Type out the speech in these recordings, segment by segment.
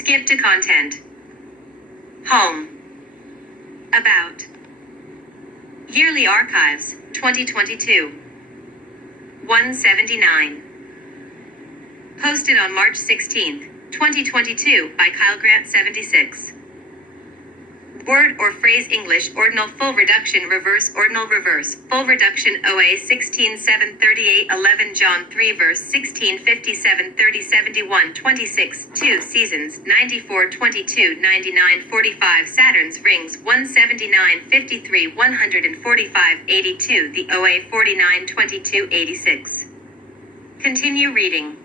Skip to content. Home. About. Yearly Archives, 2022. 179. Posted on March 16th, 2022 by Kyle Grant 76. Word or phrase English ordinal full reduction reverse ordinal reverse full reduction OA 16 7 38 11 John 3 verse 16 57 30 71 26 2 seasons 94 22 99 45 Saturn's rings 179 53 145 82 the OA 49 22 86. Continue reading.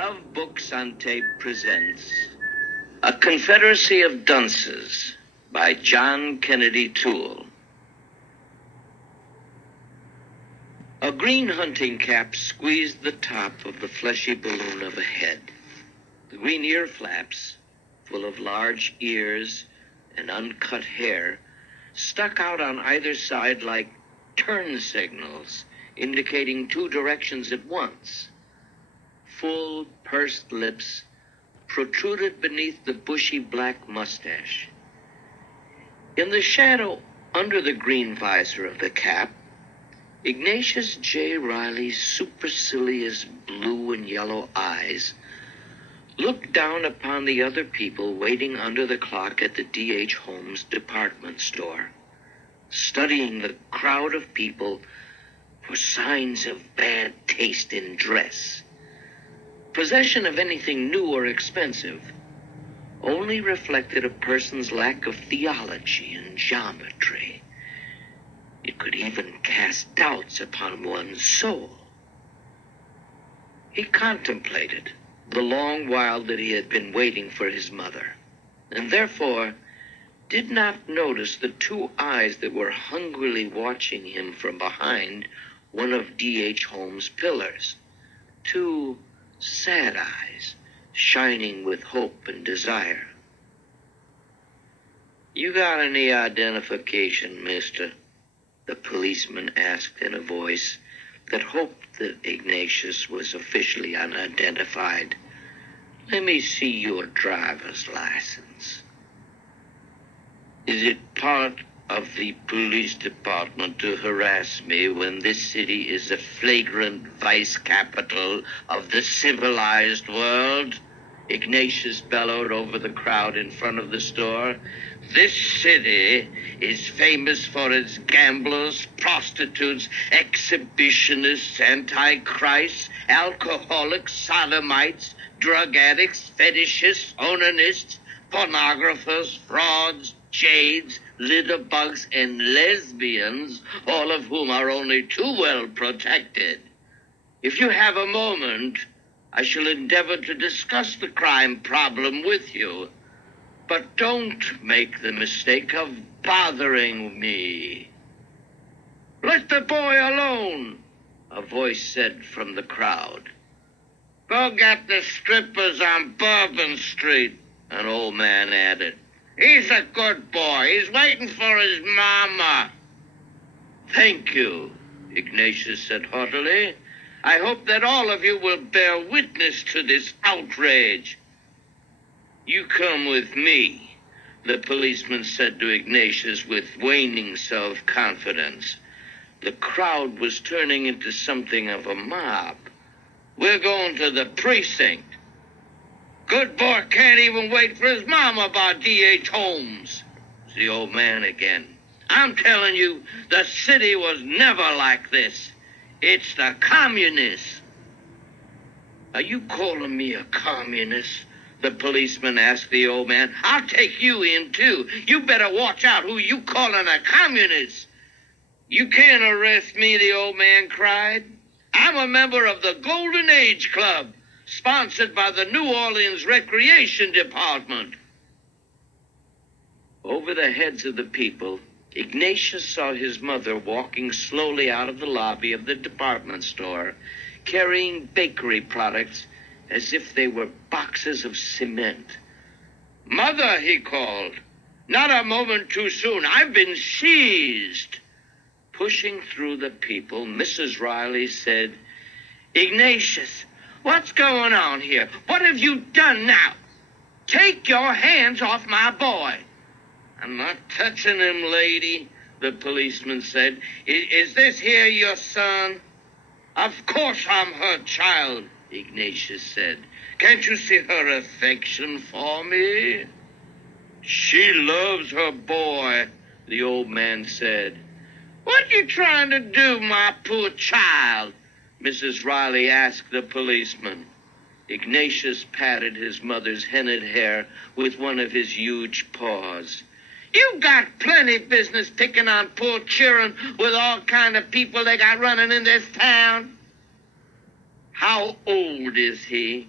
Dove Books on Tape presents A Confederacy of Dunces by John Kennedy Toole. A green hunting cap squeezed the top of the fleshy balloon of a head. The green ear flaps, full of large ears and uncut hair, stuck out on either side like turn signals, indicating two directions at once. Full, pursed lips protruded beneath the bushy black mustache. In the shadow under the green visor of the cap, Ignatius J. Riley's supercilious blue and yellow eyes looked down upon the other people waiting under the clock at the D.H. Holmes department store, studying the crowd of people for signs of bad taste in dress. Possession of anything new or expensive only reflected a person's lack of theology and geometry. It could even cast doubts upon one's soul. He contemplated the long while that he had been waiting for his mother, and therefore did not notice the two eyes that were hungrily watching him from behind one of D.H. Holmes' pillars. Two sad eyes, shining with hope and desire. "You got any identification, mister?" the policeman asked in a voice that hoped that Ignatius was officially unidentified. "Let me see your driver's license." "Is it part of the police department to harass me when this city is a flagrant vice capital of the civilized world?" Ignatius bellowed over the crowd in front of the store. "This city is famous for its gamblers, prostitutes, exhibitionists, antichrists, alcoholics, sodomites, drug addicts, fetishists, onanists, pornographers, frauds, jades, litterbugs, and lesbians, all of whom are only too well protected. If you have a moment, I shall endeavor to discuss the crime problem with you, but don't make the mistake of bothering me." "Let the boy alone," a voice said from the crowd. "Go get the strippers on Bourbon Street," an old man added. "He's a good boy. He's waiting for his mama." "Thank you," Ignatius said heartily. "I hope that all of you will bear witness to this outrage." "You come with me," the policeman said to Ignatius with waning self-confidence. The crowd was turning into something of a mob. "We're going to the precinct." "Good boy can't even wait for his mama about D.H. Holmes." It's the old man again. "I'm telling you, the city was never like this. It's the communists." "Are you calling me a communist?" the policeman asked the old man. "I'll take you in, too. You better watch out who you calling a communist." "You can't arrest me," the old man cried. "I'm a member of the Golden Age Club, sponsored by the New Orleans Recreation Department." Over the heads of the people, Ignatius saw his mother walking slowly out of the lobby of the department store, carrying bakery products as if they were boxes of cement. "Mother," he called, "not a moment too soon. I've been seized." Pushing through the people, Mrs. Riley said, "Ignatius, what's going on here? What have you done now? Take your hands off my boy." "I'm not touching him, lady," the policeman said. Is this here your son?" "Of course I'm her child," Ignatius said. "Can't you see her affection for me?" "She loves her boy," the old man said. "What you trying to do, my poor child?" Mrs. Riley asked the policeman. Ignatius patted his mother's hennaed hair with one of his huge paws. "You got plenty business picking on poor children with all kind of people they got running in this town." "How old is he?"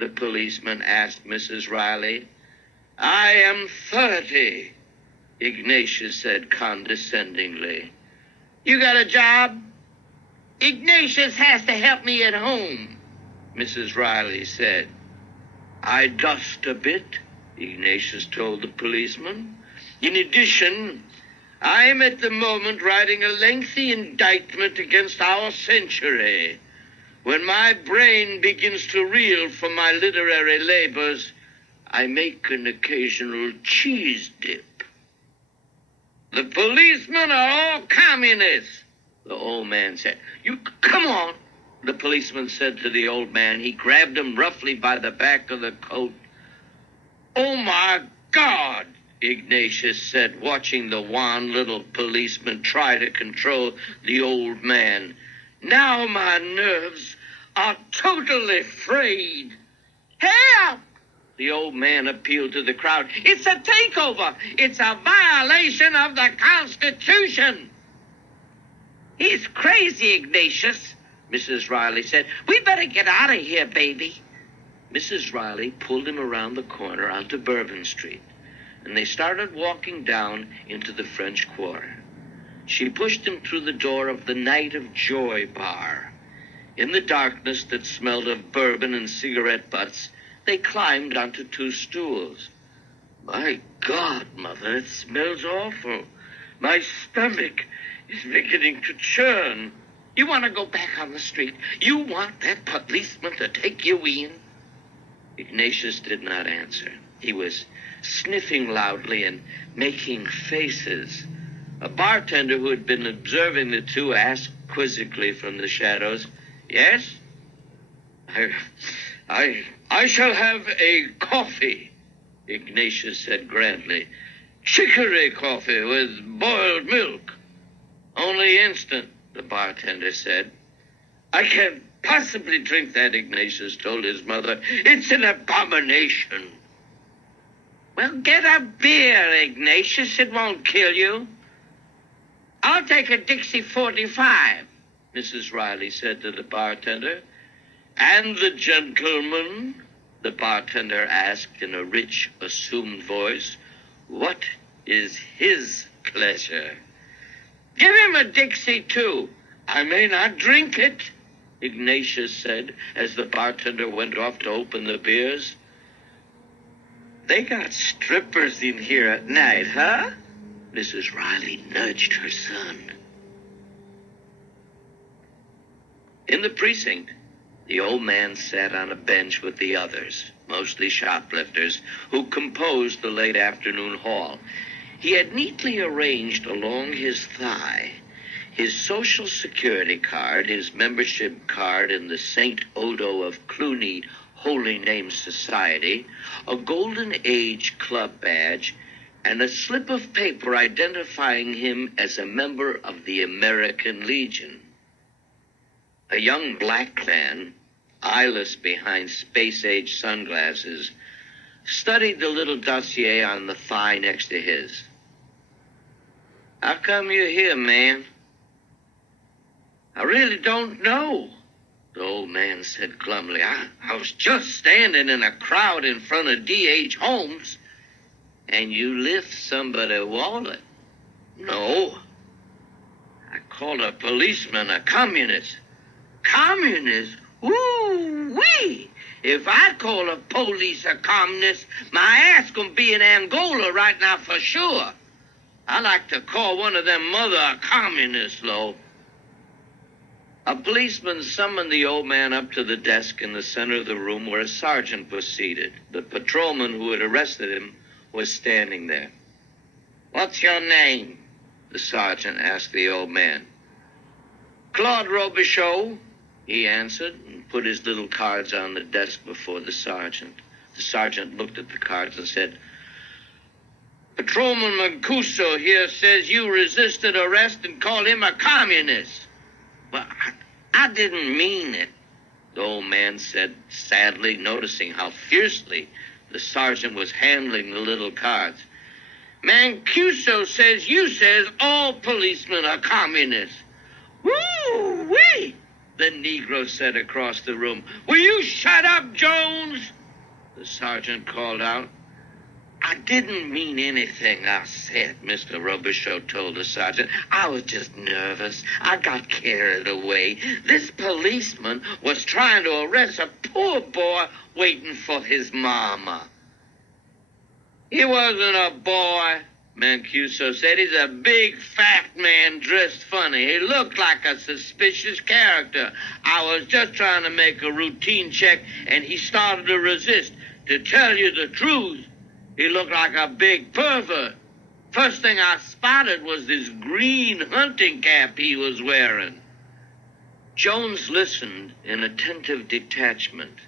the policeman asked Mrs. Riley. I am 30, Ignatius said condescendingly. You got a job? Ignatius has to help me at home, Mrs. Riley said. I dust a bit, Ignatius told the policeman. In addition, I am at the moment writing a lengthy indictment against our century. When my brain begins to reel from my literary labors, I make an occasional cheese dip. The policemen are all communists, the old man said. You come on, the policeman said to the old man. He grabbed him roughly by the back of the coat. Oh, my God, Ignatius said, watching the wan little policeman try to control the old man. Now my nerves are totally frayed. Help! The old man appealed to the crowd. It's a takeover. It's a violation of the Constitution. He's crazy, Ignatius, Mrs. Riley said. We better get out of here, baby. Mrs. Riley pulled him around the corner onto Bourbon Street, and they started walking down into the French Quarter. She pushed him through the door of the Night of Joy bar. In the darkness that smelled of bourbon and cigarette butts, they climbed onto two stools. My God, Mother, it smells awful. My stomach is beginning to churn. You want to go back on the street? You want that policeman to take you in? Ignatius did not answer. He was sniffing loudly and making faces. A bartender who had been observing the two asked quizzically from the shadows, Yes? I shall have a coffee, Ignatius said grandly. Chicory coffee with boiled milk. Only instant, the bartender said. I can't possibly drink that, Ignatius told his mother. It's an abomination. Well, get a beer, Ignatius. It won't kill you. I'll take a Dixie 45, Mrs. Riley said to the bartender. And the gentleman, the bartender asked in a rich, assumed voice, what is his pleasure? Give him a Dixie, too. I may not drink it, Ignatius said as the bartender went off to open the beers. They got strippers in here at night, huh? Mrs. Riley nudged her son. In the precinct, the old man sat on a bench with the others, mostly shoplifters, who composed the late afternoon hall. He had neatly arranged along his thigh his Social Security card, his membership card in the St. Odo of Cluny Holy Name Society, a Golden Age club badge, and a slip of paper identifying him as a member of the American Legion. A young black man, eyeless behind space-age sunglasses, studied the little dossier on the thigh next to his. How come you're here, man? I really don't know, the old man said glumly. I was just standing in a crowd in front of D.H. Holmes. And you lift somebody's wallet? No. I called a policeman a communist. Communist? Woo-wee! If I call a police a communist, my ass gonna be in Angola right now for sure. I like to call one of them mother a communist, though. A policeman summoned the old man up to the desk in the center of the room where a sergeant was seated. The patrolman who had arrested him was standing there. What's your name? The sergeant asked the old man. Claude Robichaud, he answered, and put his little cards on the desk before the sergeant. The sergeant looked at the cards and said, Patrolman Mancuso here says you resisted arrest and called him a communist. Well, I didn't mean it, the old man said sadly, noticing how fiercely the sergeant was handling the little cards. Mancuso says all policemen are communists. Woo-wee! the Negro said across the room. "Will you shut up, Jones?" The sergeant called out. "I didn't mean anything I said," Mr. Robichaux told the sergeant. "I was just nervous. I got carried away. This policeman was trying to arrest a poor boy waiting for his mama." "He wasn't a boy," Mancuso said. "He's a big, fat man dressed funny. He looked like a suspicious character. I was just trying to make a routine check, and he started to resist. To tell you the truth, he looked like a big pervert. First thing I spotted was this green hunting cap he was wearing." Jones listened in attentive detachment.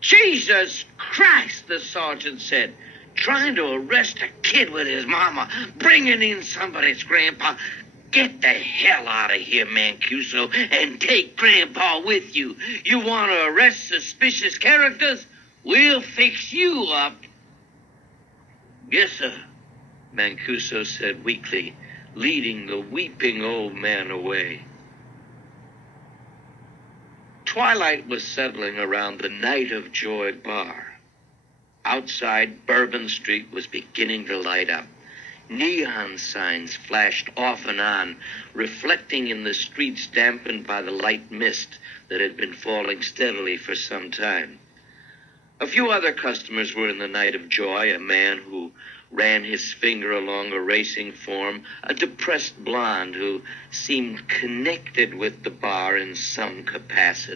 "Jesus Christ," the sergeant said. "Trying to arrest a kid with his mama, bringing in somebody's grandpa. Get the hell out of here, Mancuso, and take Grandpa with you. You want to arrest suspicious characters? We'll fix you up." "Yes, sir," Mancuso said weakly, leading the weeping old man away. Twilight was settling around the Night of Joy bar. Outside, Bourbon Street was beginning to light up. Neon signs flashed off and on, reflecting in the streets dampened by the light mist that had been falling steadily for some time. A few other customers were in the Night of Joy, a man who ran his finger along a racing form, a depressed blonde who seemed connected with the bar in some capacity.